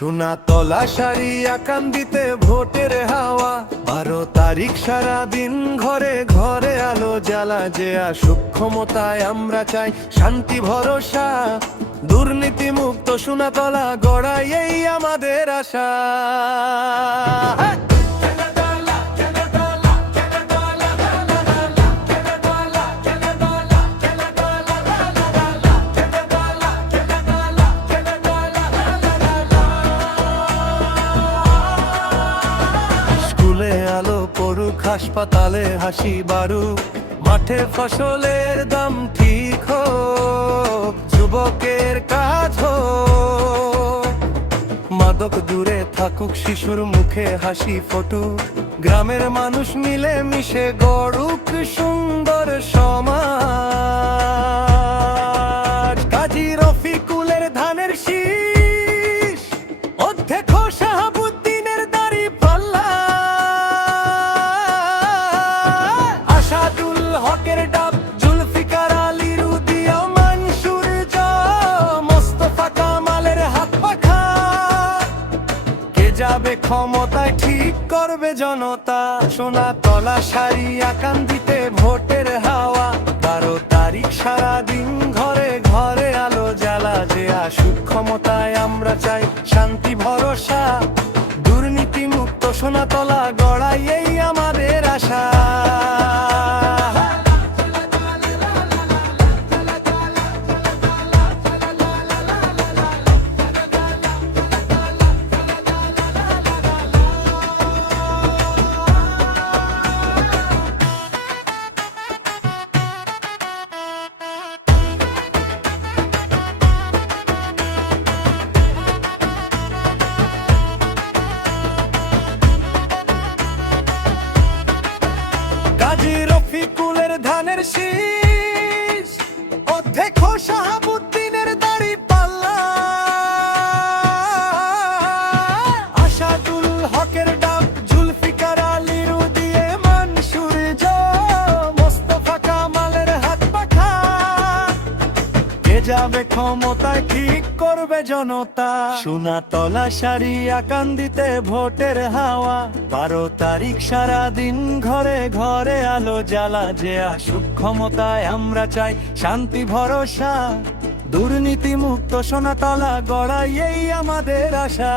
সোনা তলা শাড়ি আকান্দিতে ভোটের হাওয়া, 12 তারিখ সারা দিন ঘরে ঘরে আলো জ্বালা। যে আসুক ক্ষমতায় আমরা চাই শান্তি ভরসা, দুর্নীতি মুক্ত সোনাতলা গড়াই এই আমাদের আশা। আলো পড়ুক, হাসপাতালে হাসি বাড়ুক, মাঠে ফসলের দাম ঠিক হোক, যুবকের কাজ হোক। মাদক দূরে থাকুক, শিশুর মুখে হাসি ফুটুক, গ্রামের মানুষ মিলে মিশে গড়ুক সুন্দর সমাজ। কাজী রফিকুলের ধানের শীষ, অধ্যক্ষ শাহাবুদ্দিনের দাড়ি পাল্লা, আসাদুল হকের ডাব, জুলফিকার আলীর উদিয়া, মানসুর মোস্তফা কামালের হাত পাখা। কে যাবে ক্ষমতায় ঠিক করবে জনতা, সোনা তলা শাড়ি আকান্দিতে ভোটের হাওয়া। 12 তারিখ সারা দিন ঘরে ঘরে আলো জ্বালা। যে আসুক ক্ষমতায় আমরা চাই শান্তি ভরসা, দুর্নীতি মুক্ত সোনাতলা গড়াই এই আমাদের আশা। কাজী রফিকুলের ধানের শীষ, অধ্যক্ষ শাহাবুদ্দিনের দাড়ি পাল্লা, আসাদুল হকের ডাব, জুলফিকার আলীর উদিয়ে, মানসুর মোস্তফা কামালের হাত পাখা। কে যাবে ক্ষমতায় ঠিক করবে জনতা, সোনা তলা শাড়ি আকান্দিতে ভোটের হাওয়া। 12 তারিখ সারা দিন ঘরে ঘরে আলো জ্বালা। যে আসুক ক্ষমতায় আমরা চাই শান্তি ভরসা, দুর্নীতি মুক্ত সোনাতলা গড়াই এই আমাদের আশা।